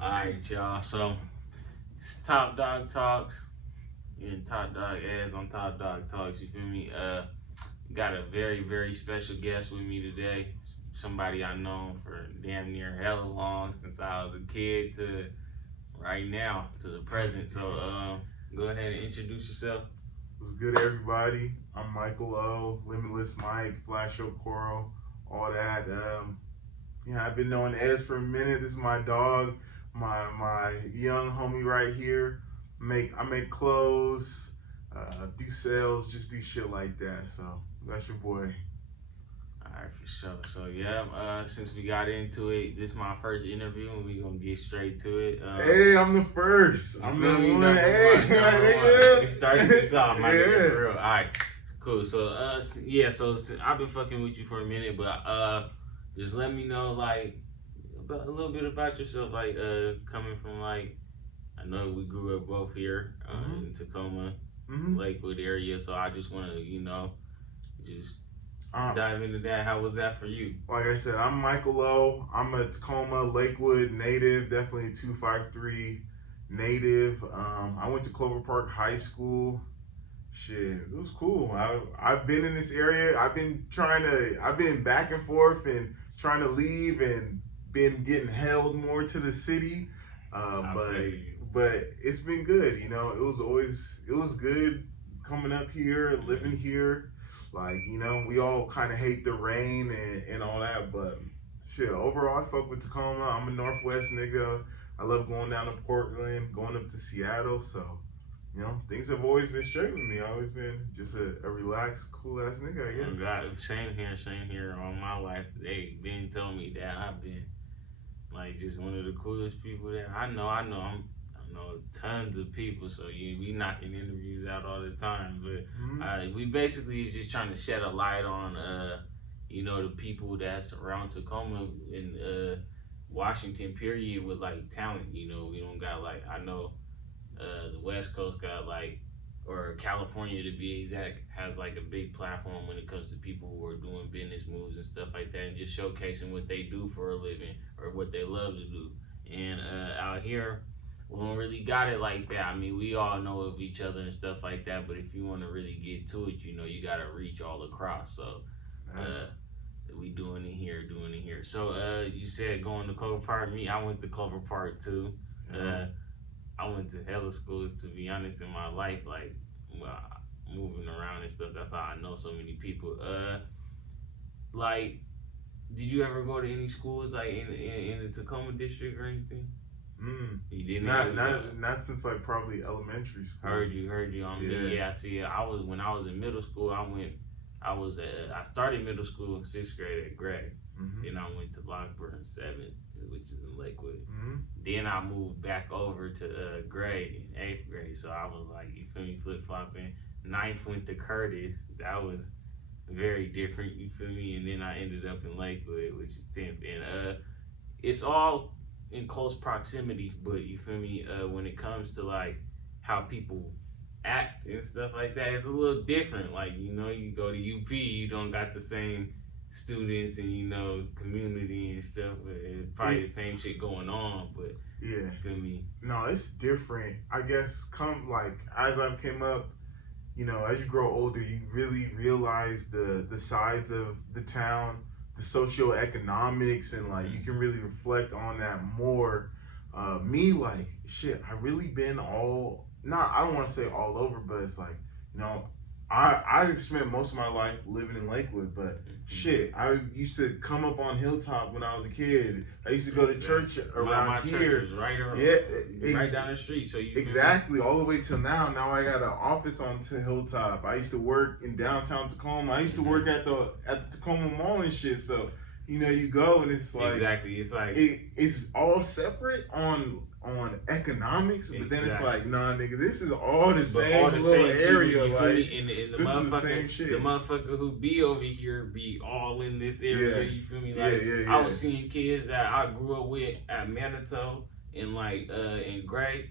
Alright, y'all. So it's Top Dog Talks. You're in Top Dog ads on Top Dog Talks. You feel me? Got a very, very special guest with me today. Somebody I known for damn near hella long, since I was a kid to right now to the present. So go ahead and introduce yourself. What's good, everybody? I'm Michael O, Limitless Mike, Flash Show Coral, all that. I've been knowing Ez for a minute. This is my dog, my young homie right here. I make clothes, do sales, just do shit like that. So that's your boy. Alright, for sure. So yeah, since we got into it, this is my first interview, and we gonna get straight to it. Hey, I'm the first. I'm the one. Hey, nigga. We started this off, my nigga, Yeah. for real. Alright, cool. So so I've been fucking with you for a minute, but just let me know like about a little bit about yourself, like coming from like I know we grew up both here in Tacoma, Lakewood area. So I just want to just dive into that. How was that for you? Like I said, I'm Michael O. I'm a Tacoma, Lakewood native, definitely a 253 native. I went to Clover Park High School. Shit, it was cool. I've been in this area. I've been back and forth and trying to leave and been getting held more to the city. But it's been good. You know, it was good coming up here, living here. Like, you know, we all kind of hate the rain and all that, but shit, overall, I fuck with Tacoma. I'm a Northwest nigga. I love going down to Portland, going up to Seattle, so, you know, things have always been straight with me. I've always been just a relaxed, cool-ass nigga, I guess. Oh God, same here all my life. They been telling me that I've been, like, just one of the coolest people that I know. I know tons of people, so we knocking interviews out all the time. But we basically is just trying to shed a light on, the people that's around Tacoma in Washington, period, with like talent. You know, we don't got like I know the West Coast got like, or California to be exact, has like a big platform when it comes to people who are doing business moves and stuff like that, and just showcasing what they do for a living or what they love to do. And out here, we don't really got it like that. I mean, we all know of each other and stuff like that, but if you want to really get to it, you got to reach all across. So we doing it here. So you said going to Clover Park. Me, I went to Clover Park too. I went to hella schools, to be honest, in my life, like moving around and stuff. That's how I know so many people. Like, did you ever go to any schools like in the Tacoma district or anything? You didn't. Not since like probably elementary school. Heard you on me. Yeah, see, when I was in middle school, I started middle school in 6th grade at Gray. Then I went to Lockburn 7th, which is in Lakewood. Then I moved back over to Gray in 8th grade. So I was like, you feel me, flip flopping. 9th went to Curtis. That was very different. You feel me? And then I ended up in Lakewood, which is 10th. And it's all in close proximity, but you feel me, when it comes to like how people act and stuff like that, it's a little different. Like, you go to UP, you don't got the same students and community and stuff, but it's probably the same shit going on, but you feel me? No, it's different. I guess as I came up, as you grow older, you really realize the sides of the town, the socioeconomics, and like you can really reflect on that more. Me, like, shit, I really been I don't want to say all over, but it's like, I've spent most of my life living in Lakewood, but shit, I used to come up on Hilltop when I was a kid. I used to go to church around my here. Church is right down the street. So you exactly all the way till now. Now I got an office on to Hilltop. I used to work in downtown Tacoma. I used to work at the Tacoma Mall and shit. So you go and it's like it's like it's all separate on economics, but then it's like, nah, nigga, this is all the same little area. You like, feel me? And the this is motherfucker, the same shit. The motherfucker who be over here be all in this area. You feel me? Like yeah. I was seeing kids that I grew up with at Manitou and like in Gray.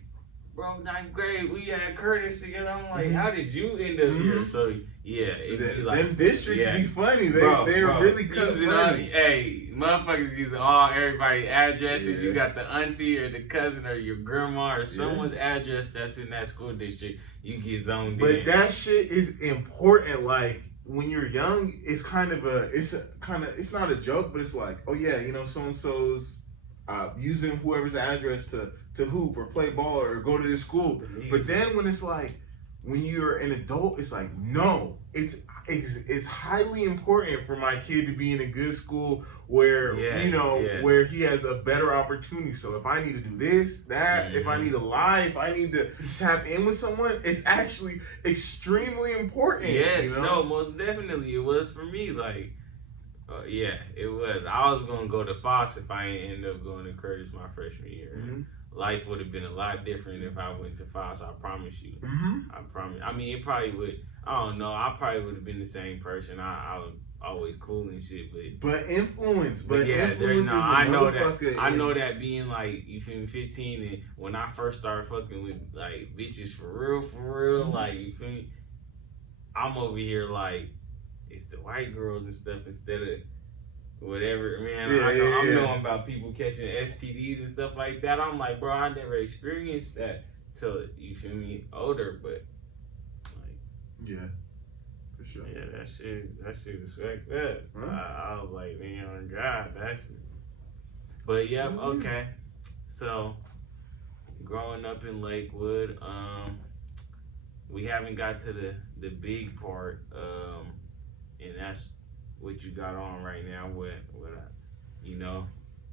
bro, ninth grade, we had Curtis together. I'm like, how did you end up here? So yeah, it'd be like them districts be funny. Bro, they're really cut using funny. hey, motherfuckers using all everybody's addresses. You got the auntie or the cousin or your grandma or someone's address that's in that school district. You get zoned in. But that shit is important. Like when you're young, it's kind of it's not a joke, but it's like, oh yeah, you know, so and so's using whoever's address to hoop or play ball or go to this school. But then when it's like, when you're an adult, it's like, no, it's highly important for my kid to be in a good school where where he has a better opportunity. So if I need to do this, that, if I need to lie, if I need to tap in with someone, it's actually extremely important. Yes, you know? No, most definitely it was for me. Like, yeah, it was. I was gonna go to Foss if I didn't end up going to Curtis my freshman year. Life would have been a lot different if I went to Foss. I promise you. I promise. I mean, it probably would. I don't know. I probably would have been the same person. I was always cool and shit, but influence. But yeah, influence no, is I know that. I know that being like, you feel me, 15, and when I first started fucking with like bitches for real, like, you feel me, I'm over here like, it's the white girls and stuff instead of whatever, man. I'm knowing about people catching STDs and stuff like that. I'm like, bro, I never experienced that till, you feel me, older, but like, yeah, for sure. Yeah, that shit was like that. I was like, man, oh God, that's. But yep, okay. So, growing up in Lakewood, we haven't got to the big part, and that's what you got on right now. What you know,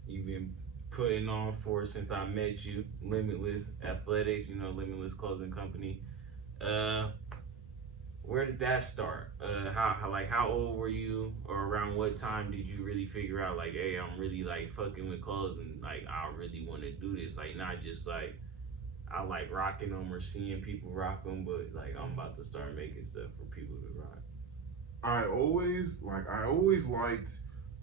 you've been putting on for since I met you. Limitless Athletics, you know, Limitless Clothing Company. Where did that start? How old were you, or around what time did you really figure out like, hey, I'm really like fucking with clothes and like I really want to do this, like not just like I like rocking them or seeing people rock them, but like I'm about to start making stuff for people to rock. I always liked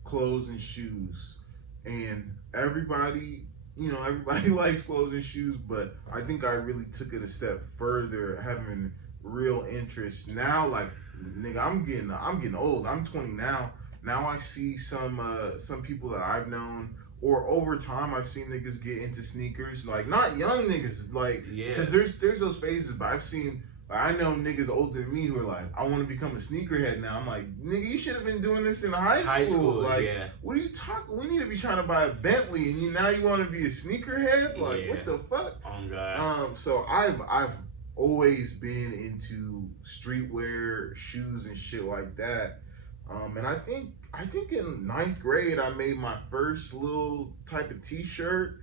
clothes and shoes, and everybody likes clothes and shoes, but I think I really took it a step further, having real interest now. Like, nigga, I'm getting old. I'm 20 now. Now I see some people that I've known, or over time I've seen niggas get into sneakers. Like, not young niggas, like, because there's those phases, but I've seen. I know niggas older than me who are like, I want to become a sneakerhead now. I'm like, nigga, you should have been doing this in high school. Like, what are you talking? We need to be trying to buy a Bentley, and now you want to be a sneakerhead? Like, what the fuck? Oh God. So I've always been into streetwear, shoes, and shit like that. And I think in ninth grade I made my first little type of T-shirt.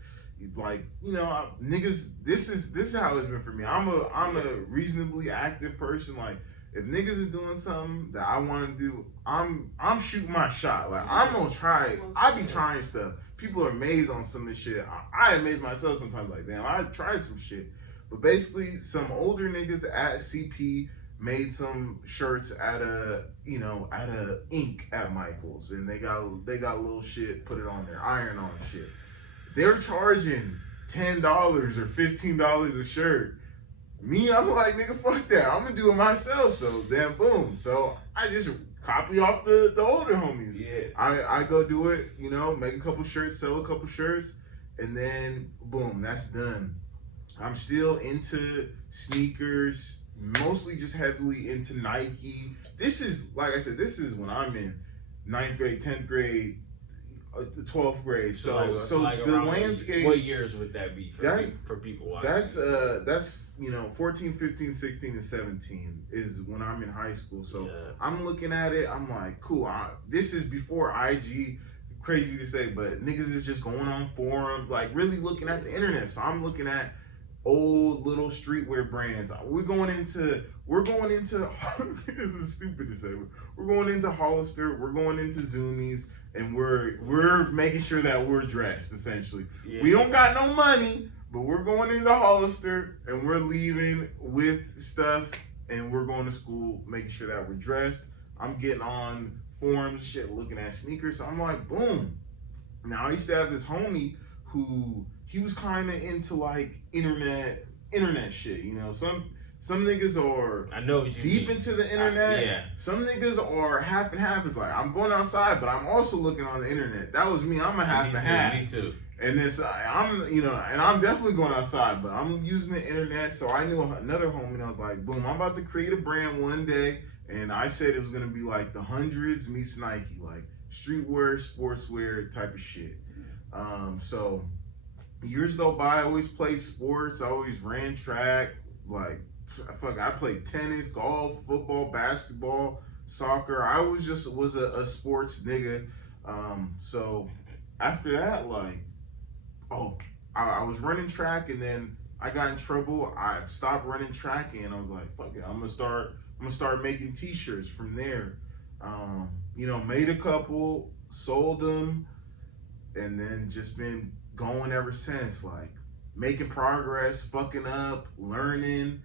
Like, you know, niggas, this is how it's been for me. I'm a reasonably active person. Like, if niggas is doing something that I want to do, I'm shooting my shot. Like, I'm gonna try it. I be trying stuff. People are amazed on some of this shit. I amaze myself sometimes. Like, damn, I tried some shit. But basically, some older niggas at CP made some shirts at a ink at Michael's, and they got a little shit, put it on there, iron on shit. They're charging $10 or $15 a shirt. Me, I'm like, nigga, fuck that. I'm gonna do it myself. So then, boom. So I just copy off the older homies. Yeah. I go do it, you know, make a couple shirts, sell a couple shirts, and then boom, that's done. I'm still into sneakers, mostly just heavily into Nike. This is, like I said, this is when I'm in 9th grade, 10th grade, 12th grade. So like the landscape. What years would that be for people watching? That's 14, 15, 16, and 17 is when I'm in high school. So I'm looking at it. I'm like, cool. This is before IG. Crazy to say, but niggas is just going on forums, like really looking at the internet. So I'm looking at old little streetwear brands. We're going into this is stupid to say. We're going into Hollister. We're going into Zoomies. And we're making sure that we're dressed, essentially. Yeah. We don't got no money, but we're going into Hollister and we're leaving with stuff, and we're going to school making sure that we're dressed. I'm getting on forums, shit, looking at sneakers. So I'm like, boom. Now I used to have this homie who he was kind of into like internet internet shit. You know, some niggas are I know what you deep mean. into the internet. Yeah. Some niggas are half and half. It's like, I'm going outside, but I'm also looking on the internet. That was me. I'm a half and half. Me too. And this, I'm, you know, and I'm definitely going outside, but I'm using the internet. So I knew another homie, and I was like, boom, I'm about to create a brand one day. And I said it was going to be like the Hundreds meets Nike, like streetwear, sportswear type of shit. So years go by, I always played sports. I always ran track. Like, I played tennis, golf, football, basketball, soccer. I was a sports nigga. So after that, like, I was running track, and then I got in trouble. I stopped running track, and I was like, fuck it, I'm gonna start making t-shirts from there. You know, made a couple, sold them, and then just been going ever since. Like, making progress, fucking up, learning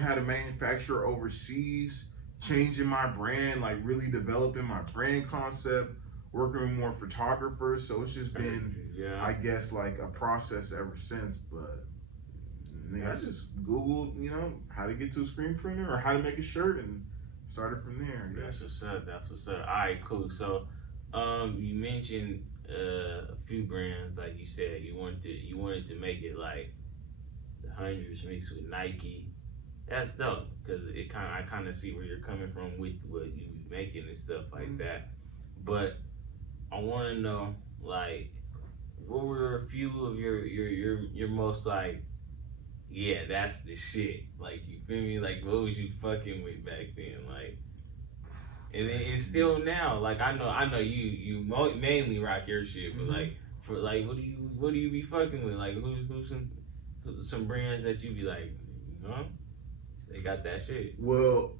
how to manufacture overseas, changing my brand, like really developing my brand concept, working with more photographers. So it's just been, I guess, like a process ever since. But I just Googled, you know, how to get to a screen printer or how to make a shirt, and started from there. That's what's up. All right, cool. So, you mentioned a few brands, like you said, you wanted to make it like the Hundreds mixed with Nike. That's dope, because I kind of see where you're coming from with what you making and stuff like that. But I want to know, like, what were a few of your most, like, yeah, that's the shit. Like, you feel me? Like, what was you fucking with back then? Like, and still now, like, I know you mainly rock your shit, but like, for like, what do you be fucking with? Like, who's some brands that you be like, you know, they got that shit. Well,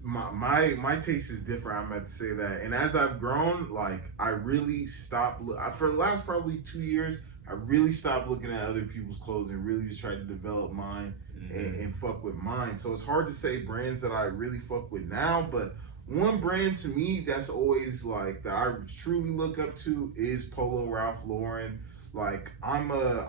my taste is different. I'm about to say that, and as I've grown, like, I really stopped. For the last probably 2 years, I really stopped looking at other people's clothes and really just tried to develop mine and fuck with mine. So it's hard to say brands that I really fuck with now, but one brand to me that's always like that I truly look up to is Polo Ralph Lauren. Like, I'm a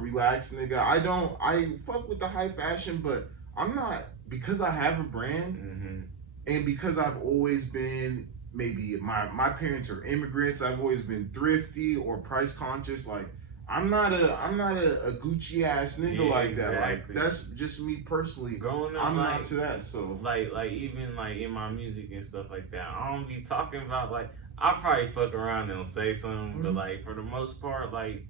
relaxed nigga. I fuck with the high fashion, but I'm not, because I have a brand and because I've always been, maybe my parents are immigrants, I've always been thrifty or price conscious. Like, I'm not a Gucci ass nigga like that. Exactly. Like, that's just me personally. Growing up, I'm like, not to that. So like even like in my music and stuff like that, I don't be talking about, like, I'll probably fuck around and say something, but like, for the most part, like,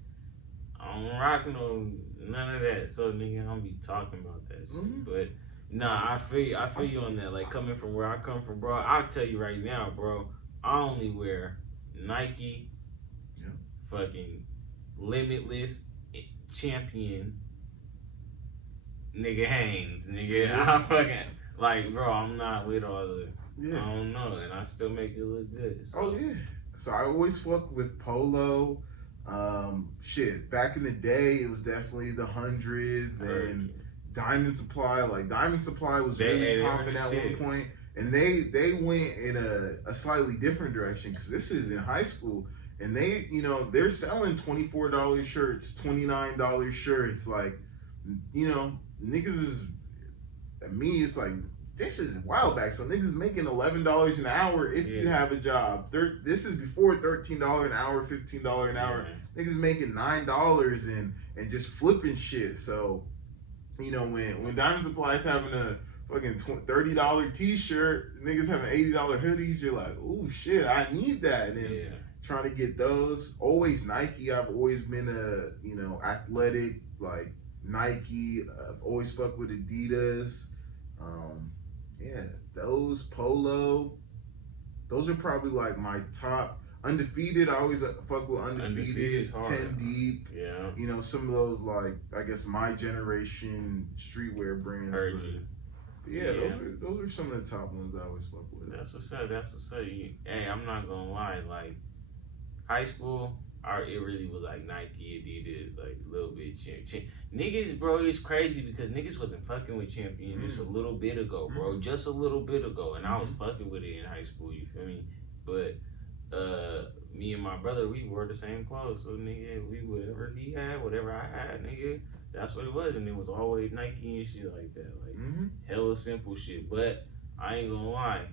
I don't rock none of that. So nigga, I don't be talking about that shit. But nah, I feel you on that. Like, coming from where I come from, bro, I'll tell you right now, bro, I only wear Nike, fucking Limitless, Champion, nigga Hanes, nigga. I fucking, like, bro, I'm not with all the, I don't know, and I still make it look good. So. So I always fuck with Polo. Shit, back in the day, it was definitely the Hundreds and Diamond Supply. Like, Diamond Supply was really popping at one point, and they went in a slightly different direction, because this is in high school, and they, you know, they're selling $24 shirts, $29 shirts. Like, you know, niggas is, me, it's like, this is a while back. So niggas is making $11 an hour if you have a job. This is before $13 an hour, $15 an hour. Niggas making $9 and just flipping shit. So, you know, when Diamond Supply is having a fucking $30 t-shirt, niggas having $80 hoodies, you're like, ooh, shit, I need that. And then trying to get those. Always Nike. I've always been a, you know, athletic, like, Nike. I've always fucked with Adidas. Those Polo, those are probably like my top. Undefeated, I always fuck with Undefeated, 10 Deep. Yeah. You know, some of those, like, I guess my generation streetwear brands. Those are some of the top ones I always fuck with. That's what's up. Hey, I'm not gonna lie. Like, high school, it really was like Nike, Adidas, like a little bit niggas, bro. It's crazy because niggas wasn't fucking with Champion just a little bit ago, bro. Just a little bit ago, and I was fucking with it in high school. You feel me? But me and my brother, we wore the same clothes. So nigga, we whatever he had, whatever I had, nigga, that's what it was. And it was always Nike and shit like that. Like hella simple shit. But I ain't gonna lie.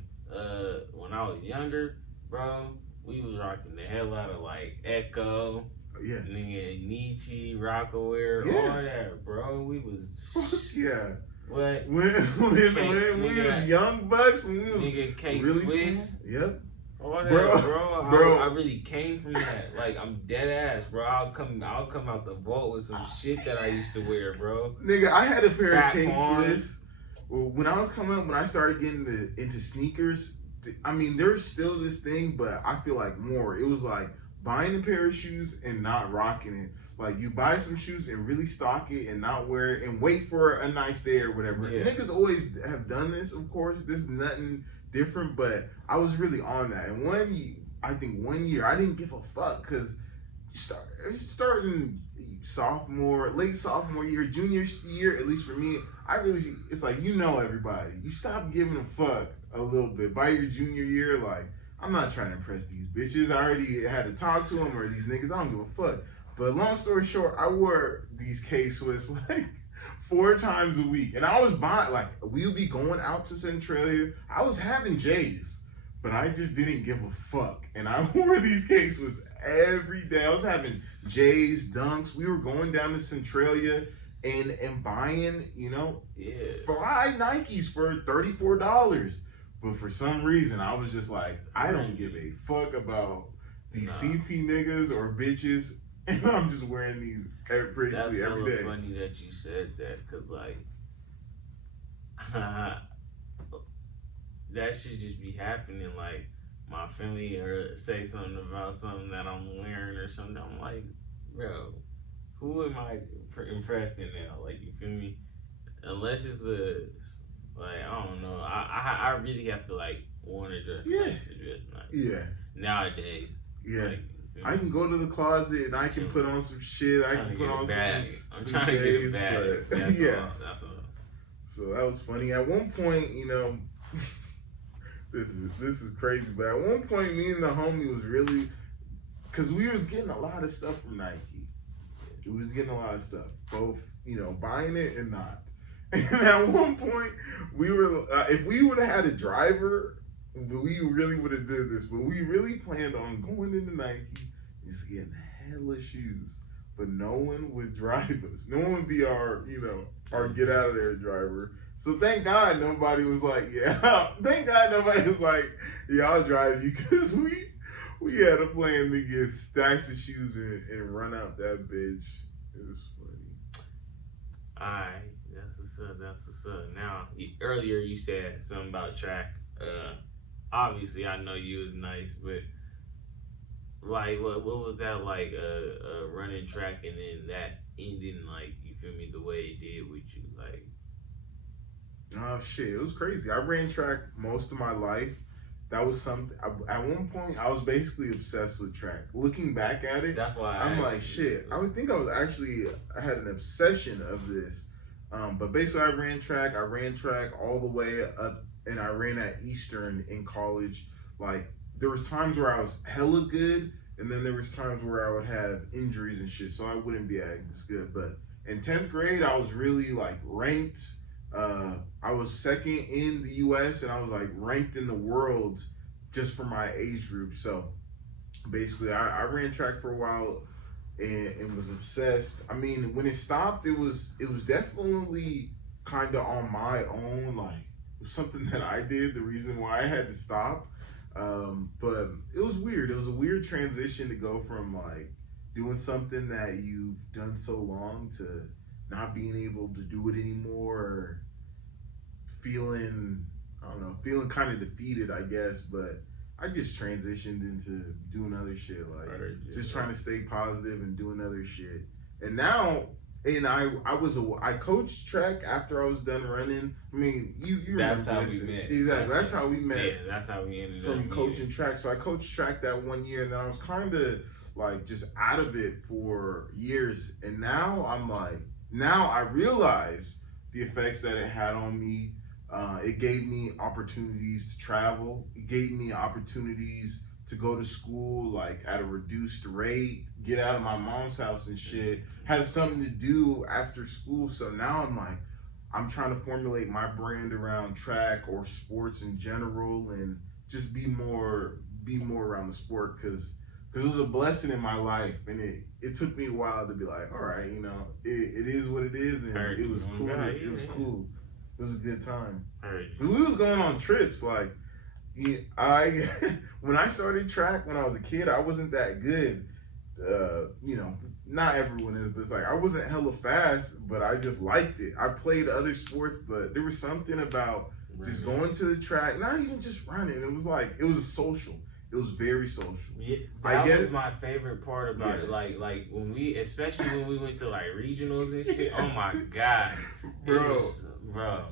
When I was younger, bro, we was rocking the hell out of like Echo, nigga, Nietzsche, Rockaware, all that, bro. We was What? When we was young bucks, when we was nigga K really Swiss. Small. Yep. All that, bro. I really came from that. Like, I'm dead ass, bro. I'll come out the vault with some shit that I used to wear, bro. Nigga, I had a pair of K Swiss. When I was coming up, when I started getting into sneakers, I mean, there's still this thing, but I feel like more. It was like buying a pair of shoes and not rocking it. Like, you buy some shoes and really stock it and not wear it and wait for a nice day or whatever. Yeah. Niggas always have done this, of course. This is nothing different, but I was really on that. And I think one year, I didn't give a fuck because starting late sophomore year, junior year, at least for me, it's like, everybody. You stop giving a fuck a little bit. By your junior year, like, I'm not trying to impress these bitches. I already had to talk to them, or these niggas, I don't give a fuck. But long story short, I wore these K-Swiss like 4 times a week. And I was buying, like, we would be going out to Centralia. I was having J's, but I just didn't give a fuck. And I wore these K-Swiss every day. I was having J's, Dunks. We were going down to Centralia and buying, fly Nikes for $34. But for some reason, I was just like, I don't give a fuck about these CP niggas or bitches. And I'm just wearing these basically every day. That's funny that you said that, because, like, that should just be happening. Like, my family or say something about something that I'm wearing or something. I'm like, bro, who am I impressing now? Like, you feel me? Unless it's I don't know. I really have to, like, want to dress nice to dress nice. Yeah. Nowadays. Yeah. Like, I can go to the closet and I can put on some shit. I can put on some trying to get a bag. That's all. So that was funny. At one point, this is crazy, but at one point, me and the homie was really, because we was getting a lot of stuff from Nike. We was getting a lot of stuff, both buying it and not. And at one point, we were if we would have had a driver, we really would have did this, but we really planned on going into Nike, just getting hella shoes, but no one would drive us. No one would be our get out of there driver. So thank God nobody was like, thank God nobody was like, I'll drive you, because we had a plan to get stacks of shoes and run out that bitch. It was funny. Alright, that's what's up. Now, earlier you said something about track. Obviously, I know you was nice, but like, what was that like? Running track and then that ending, like, you feel me, the way it did with you, like. Oh shit, it was crazy. I ran track most of my life. That was something. At one point, I was basically obsessed with track. Looking back at it, that's why I'm like, shit. I would think I had an obsession of this. But basically, I ran track all the way up. And I ran at Eastern in college. Like, there was times where I was hella good, and then there was times where I would have injuries and shit, so I wouldn't be as good. But in 10th grade, I was really, like, ranked. I was second in the U.S., and I was, like, ranked in the world just for my age group. So, basically, I ran track for a while and was obsessed. I mean, when it stopped, it was definitely kind of on my own, like, something that I did, the reason why I had to stop. But it was weird. It was a weird transition to go from like doing something that you've done so long to not being able to do it anymore, or feeling kind of defeated, I guess. But I just transitioned into doing other shit, like just trying to stay positive and doing other shit. And now, I coached track after I was done running. I mean, you that's remember how this. we met. Exactly. That's how we met. Yeah, that's how we ended from coaching track. So I coached track that 1 year, and then I was kind of like just out of it for years. And now I realize the effects that it had on me. It gave me opportunities to travel. It gave me opportunities to go to school like at a reduced rate, get out of my mom's house and shit, have something to do after school. So now I'm trying to formulate my brand around track or sports in general, and just be more around the sport, because it was a blessing in my life, and it took me a while to be like, all right, it is what it is, and it was cool. It was cool. It was a good time. We was going on trips. Like, I when I started track when I was a kid, I wasn't that good. Not everyone is, but it's like I wasn't hella fast, but I just liked it. I played other sports, but there was something about just going to the track, not even just running. It was like, it was a social. It was very social. Yeah, that was my favorite part about it. Like when especially when we went to like regionals and shit. Oh my god, bro.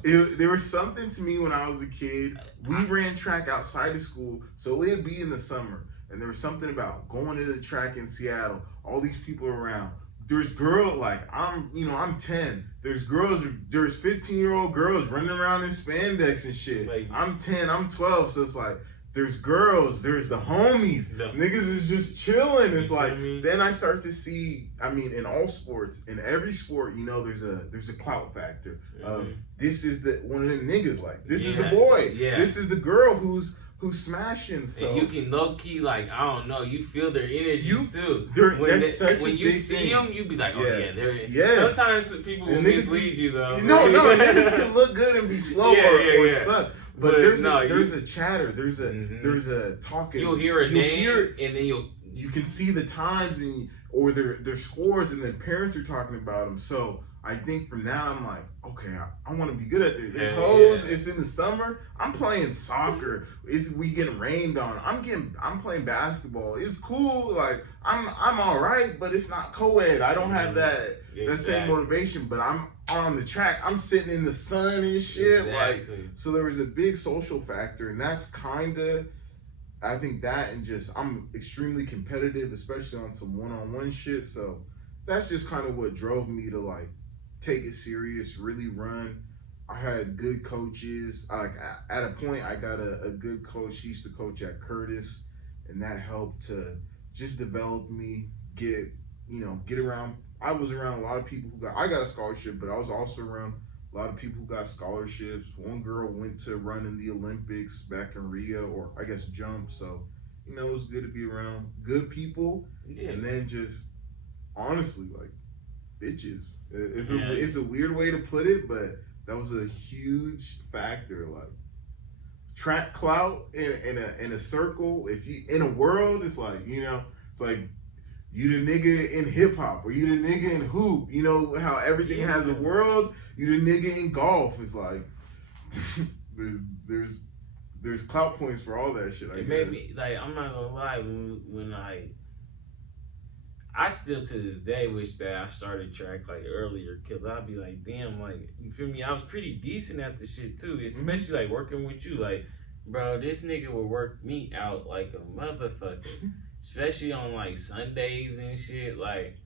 There was something to me when I was a kid. We ran track outside of school, so it'd be in the summer, and there was something about going to the track in Seattle. All these people around. There's girls, like, I'm 10. There's 15-year-old girls running around in spandex and shit. Like, I'm 10, I'm 12, so it's like, there's girls, there's the homies. Niggas is just chilling. It's like, then I start to see, in all sports, in every sport, there's a clout factor of, this is one of them niggas, like, this is the boy. This is the girl who's smashing. So, and you can low key, like, I don't know, you feel their energy too. When you see them, you be like, oh yeah, they're sometimes people will mislead you though. No, niggas can look good and be slow or suck. But there's a chatter, there's a talking. You'll hear a name, and then you can see the times or their scores, and then parents are talking about them. So I think from now I'm like, okay, I want to be good at this. There's hoes. It's in the summer. I'm playing soccer. We getting rained on. I'm playing basketball. It's cool. Like I'm all right, but it's not co-ed. I don't have that same motivation. But I'm on the track. I'm sitting in the sun and shit. Like, so there was a big social factor, and that's I think that, and just I'm extremely competitive, especially on some one-on-one shit. So that's just kind of what drove me to like take it serious, really run. I had good coaches. Like at a point, I got a good coach. She used to coach at Curtis, and that helped to just develop me. Get around. I was around a lot of people I got a scholarship, but I was also around a lot of people who got scholarships. One girl went to run in the Olympics back in Rio, or I guess jump. So, it was good to be around good people, and then just honestly, like, bitches. It's a weird way to put it, but that was a huge factor. Like, track clout in a circle. If you in a world, it's like it's like you the nigga in hip hop, or you the nigga in hoop. You know how everything has a world. You the nigga in golf. It's like there's clout points for all that shit. Made me, like, I'm not gonna lie, when I still to this day wish that I started track like earlier, cause I'd be like, damn, like, you feel me? I was pretty decent at the shit too, especially like working with you. Like, bro, this nigga would work me out like a motherfucker, especially on like Sundays and shit. Like,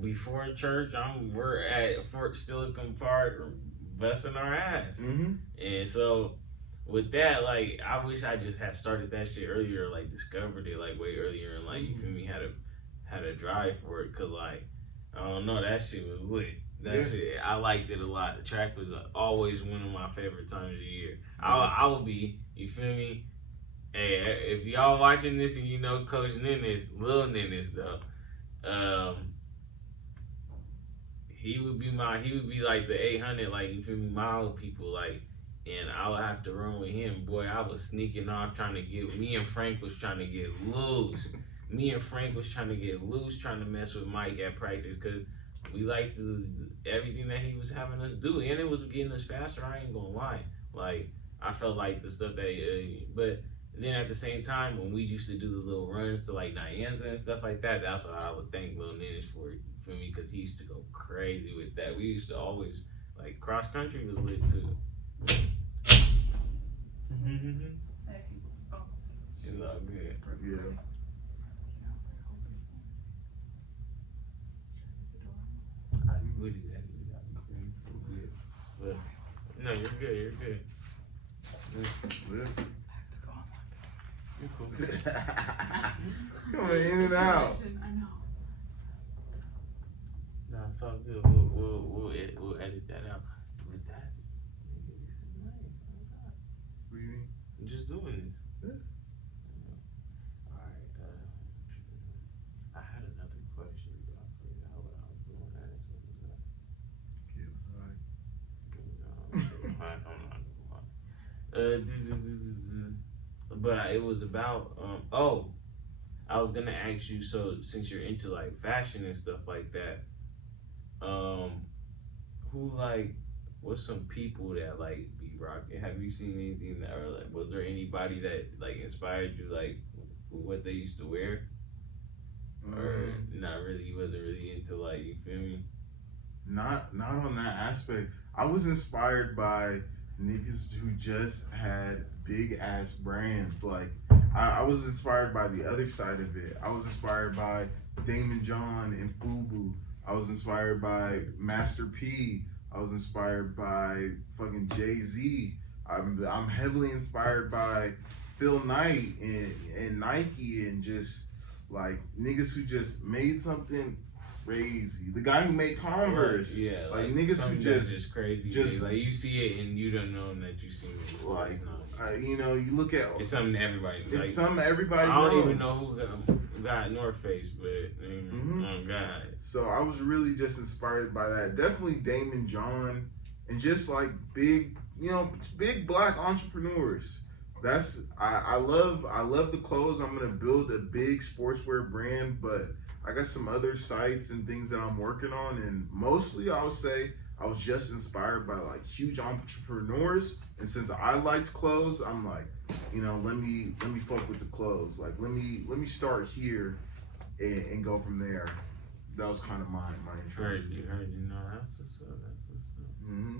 before church, we're at Fort Silicon Park busting our ass, and so with that, like, I wish I just had started that shit earlier, like discovered it like way earlier, and like, you feel me, had a drive for it, cause like, I don't know, that shit was lit. That shit, I liked it a lot. The track was always one of my favorite times of the year. I would be, you feel me? Hey, if y'all watching this and you know Coach Ninnis, Lil Ninnis though, he would be like the 800, like, you feel me, mile people, like, and I would have to run with him. Boy, I was sneaking off me and Frank was trying to get loose. Trying to mess with Mike at practice, because we liked everything that he was having us do, and it was getting us faster. I ain't gonna lie. Like, I felt like the stuff that, but then at the same time, when we used to do the little runs to like Nyanza and stuff like that, that's what I would thank Lil Ninnis for it, for me, because he used to go crazy with that. We used to always, like, cross country was lit too. It's all good. Yeah. What is that? But, no, you're good. Yeah. You cool. Coming in and out. I know. No, it's all good. We'll edit that out. But that, nigga, this is nice. Oh my God. What do you mean? I'm just doing this. Yeah. Alright, I had another question, but I forgot what I was going to ask. I'm not gonna lie. But it was about I was gonna ask you. So since you're into like fashion and stuff like that, who like what's some people that like be rocking? Have you seen anything that, or like was there anybody that like inspired you like what they used to wear? Or not really? You wasn't really into like, you feel me? Not on that aspect. I was inspired by niggas who just had big ass brands. Like I was inspired by the other side of it. I was inspired by Damon John and FUBU. I was inspired by Master P. I was inspired by fucking Jay-Z. I'm heavily inspired by Phil Knight and Nike, and just like niggas who just made something crazy. The guy who made Converse. Yeah, like niggas who just crazy. Just like you see it and you don't know that you seen it before. Like you know, you look at it's something everybody. It's like, something everybody. I don't knows. even know who got North Face, but oh God. So I was really just inspired by that. Definitely Damon John, and just like big, you know, big black entrepreneurs. That's I love the clothes. I'm gonna build a big sportswear brand, but I got some other sites and things that I'm working on, and mostly I would say I was just inspired by like huge entrepreneurs. And since I liked clothes, I'm like, you know, let me fuck with the clothes. Like let me start here and go from there. That was kind of my Heard introduction. you. No, that's what's up. That's what's up. Mm-hmm.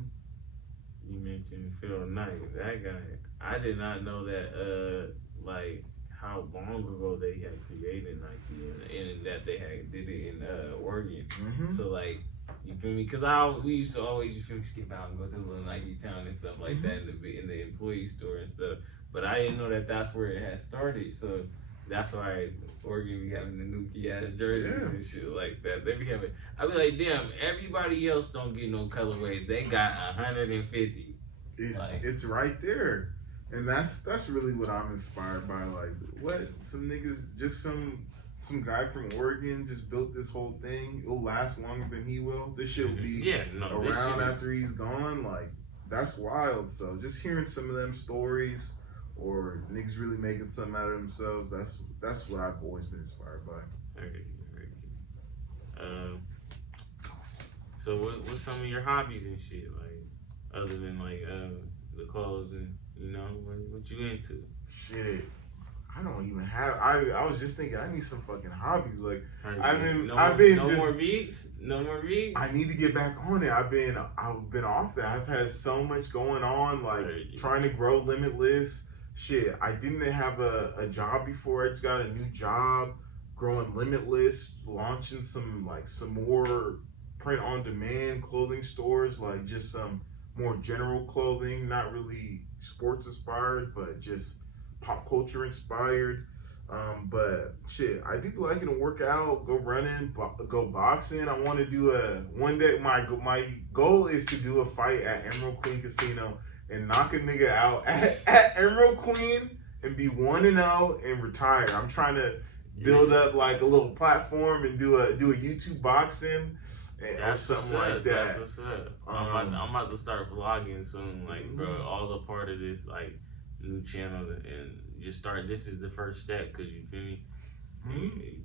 You mentioned Phil Knight. That guy. I did not know that. Like how long ago they had created Nike, and that they did it in Oregon. Mm-hmm. So like, you feel me? Cause we used to always, you feel me, skip out and go to the little Nike town and stuff like that in the employee store and stuff. But I didn't know that that's where it had started. So that's why Oregon be having the Nuki ass jerseys and shit like that. They be having. I be like, damn, everybody else don't get no colorways. They got 150. It's right there. And that's really what I'm inspired by. Like, what? Some niggas, just some guy from Oregon just built this whole thing. It'll last longer than he will. This shit will be around after he's gone. Like, that's wild. So just hearing some of them stories, or niggas really making something out of themselves, that's what I've always been inspired by. Very good. So what's some of your hobbies and shit, like, other than like the clothes and, you know, what you into? Shit, I don't even have. I was just thinking I need some fucking hobbies. Like no more beats. I need to get back on it. I've been off that. I've had so much going on, like trying to grow Limitless. Shit, I didn't have a job before. I just got a new job, growing Limitless, launching some more print on demand clothing stores, like just some more general clothing, not really sports inspired, but just pop culture inspired. But shit, I do like to work out, go running, go boxing. I want to do one day. My goal is to do a fight at Emerald Queen Casino and knock a nigga out at Emerald Queen and be 1-0 and retire. I'm trying to build up like a little platform and do a YouTube boxing. That's something like that. That's what's up. I'm about to start vlogging soon, like, bro. All a part of this like new channel, and just start. This is the first step, cause you feel me.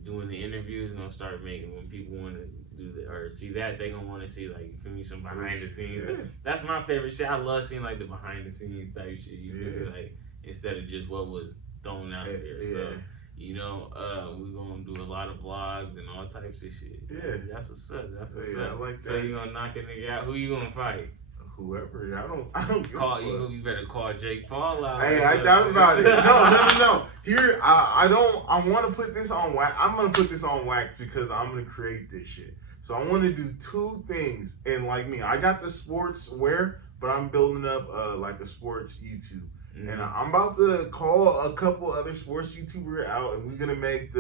Doing the interviews gonna start making when people want to do that or see that, they gonna want to see, like, you feel me, some behind the scenes. Yeah. That's my favorite shit. I love seeing like the behind the scenes type shit. You feel me, like, instead of just what was thrown out there. So. You know, we're gonna do a lot of vlogs and all types of shit. Yeah, that's what's up. That's what's up. I like that. So you gonna knock a nigga out? Who you gonna fight? Whoever. I don't call you. You better call Jake Paul out. Hey, I thought about it. No. Here, I want to put this on wax. I'm gonna put this on wax because I'm gonna create this shit. So I want to do two things. And like me, I got the sports wear, but I'm building up like a sports YouTube. And I'm about to call a couple other sports YouTubers out, and we're gonna make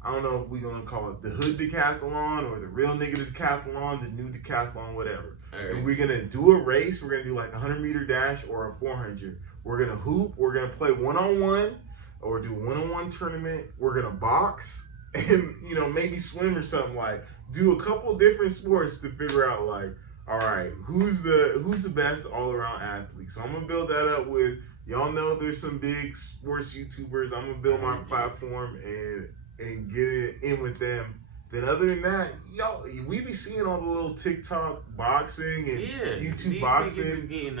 I don't know if we're gonna call it the Hood Decathlon or the Real Nigga Decathlon, the New Decathlon, whatever. Right. And we're gonna do a race. We're gonna do like a 100-meter dash or a 400. We're gonna hoop. We're gonna play one-on-one or do one-on-one tournament. We're gonna box and maybe swim or something, like do a couple different sports to figure out like, all right, who's the best all-around athlete. So I'm gonna build that up with y'all. Know there's some big sports YouTubers. I'm gonna build my platform and get it in with them. Then other than that, y'all, we be seeing all the little TikTok boxing and YouTube boxing.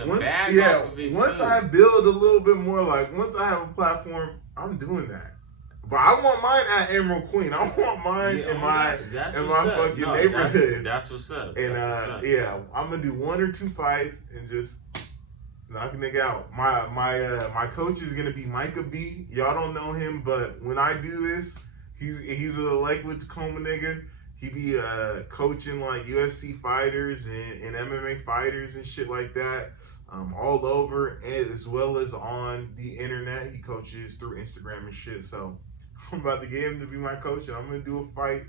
Once I build a little bit more, like once I have a platform, I'm doing that. But I want mine at Emerald Queen. I want mine in my fucking neighborhood. That's what's up. And I'm gonna do 1 or 2 fights and just knock a nigga out. My coach is gonna be Micah B. Y'all don't know him, but when I do this, he's a Lakewood, Tacoma nigga. He be coaching like UFC fighters and MMA fighters and shit like that, all over, and as well as on the internet. He coaches through Instagram and shit. So I'm about to get him to be my coach, and I'm gonna do a fight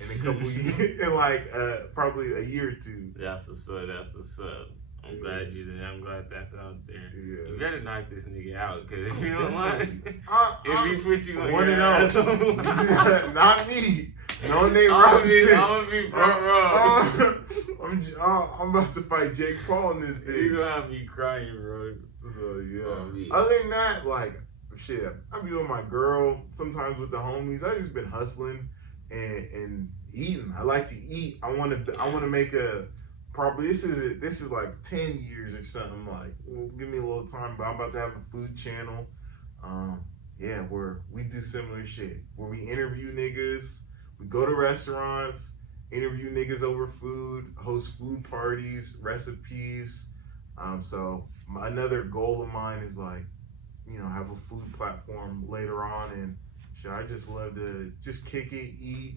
in a couple years, in like probably a year or 2. That's what's up. That's what's up. I'm glad that's out there. Yeah. You better knock this nigga out, because if you don't mind, if he put you on 1-0, not me. No Nate Robinson. I'm gonna be front row. I'm about to fight Jake Paul in this bitch. You gonna have me crying, bro. So yeah. Other than that, like shit, I be with my girl. Sometimes with the homies. I just been hustling and eating. I like to eat. I want to make a. Probably this is like 10 years or something. Like, well, give me a little time, but I'm about to have a food channel. Where we do similar shit. Where we interview niggas, we go to restaurants, interview niggas over food, host food parties, recipes. So another goal of mine is like, have a food platform later on, and shit. I just love to just kick it, eat.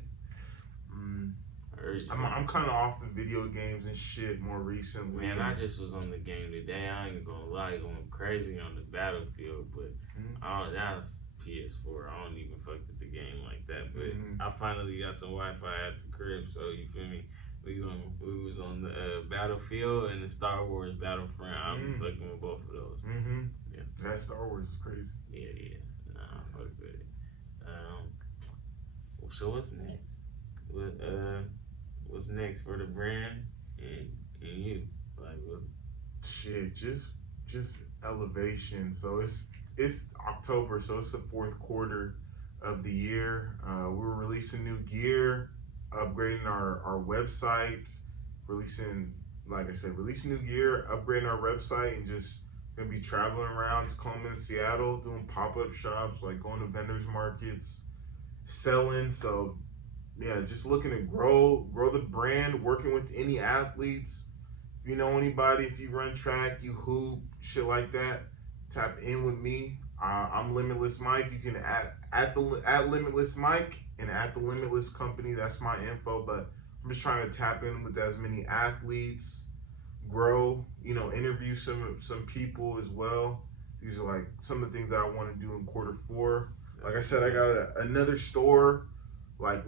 I'm kind of off the video games and shit more recently. Man, I just was on the game today. I ain't gonna lie, going crazy on the Battlefield, but that's PS4. I don't even fuck with the game like that. But I finally got some Wi-Fi at the crib, so you feel me? We was on the Battlefield and the Star Wars Battlefront. I'm fucking with both of those. Yeah, that Star Wars is crazy. Yeah. Nah, I fuck with it. So what's next? What's next for the brand and you? Like what? Shit, just elevation. So it's October, so it's the 4th quarter of the year. We're releasing new gear, upgrading our website, releasing new gear, upgrading our website, and just gonna be traveling around Tacoma and Seattle, doing pop-up shops, like going to vendors markets, selling. So yeah, just looking to grow the brand, working with any athletes. If you know anybody, if you run track, you hoop, shit like that, tap in with me. I'm Limitless Mike. You can at Limitless Mike and at the Limitless Company. That's my info. But I'm just trying to tap in with as many athletes, grow, interview some people as well. These are like some of the things that I want to do in Q4. Like I said, I got another store. Like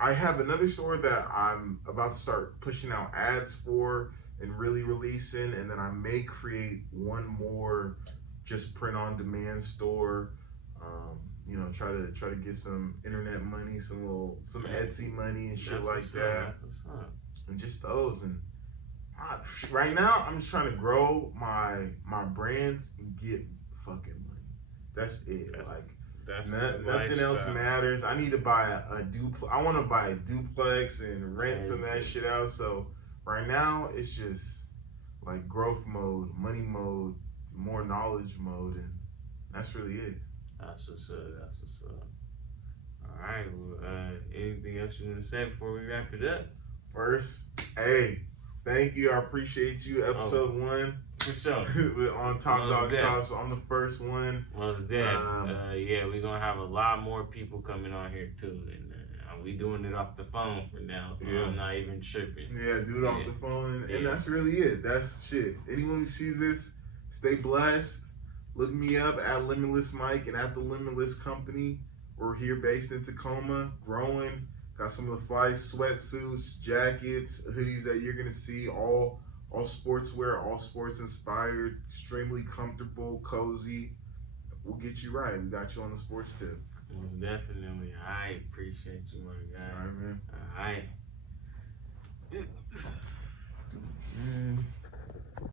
I have another store that I'm about to start pushing out ads for and really releasing, and then I may create one more just print on demand store. Try to get some internet money, some Etsy money and shit like that, and just those. And right now, I'm just trying to grow my brands and get fucking money. That's it. Nothing else matters. I need to buy a duplex. I want to buy a duplex and rent some of that shit out. So right now it's just like growth mode, money mode, more knowledge mode, and that's really it. That's what's up. All right. Well, anything else you want to say before we wrap it up? First, hey, thank you. I appreciate you. Episode 1. For sure. On TopDawgTalkz, I'm the first one. Most dead. We're gonna have a lot more people coming on here too, and we doing it off the phone for now, so I'm not even tripping. Yeah, do it off the phone, and that's really it. That's shit. Anyone who sees this, Stay blessed. Look me up at Limitless Mike and at the Limitless Company. We're here based in Tacoma, growing. Got some of the fly sweatsuits, jackets, hoodies that you're gonna see. All sportswear, all sports inspired, extremely comfortable, cozy. We'll get you right. We got you on the sports tip. Most definitely. I appreciate you, my guy. All right, man. All right.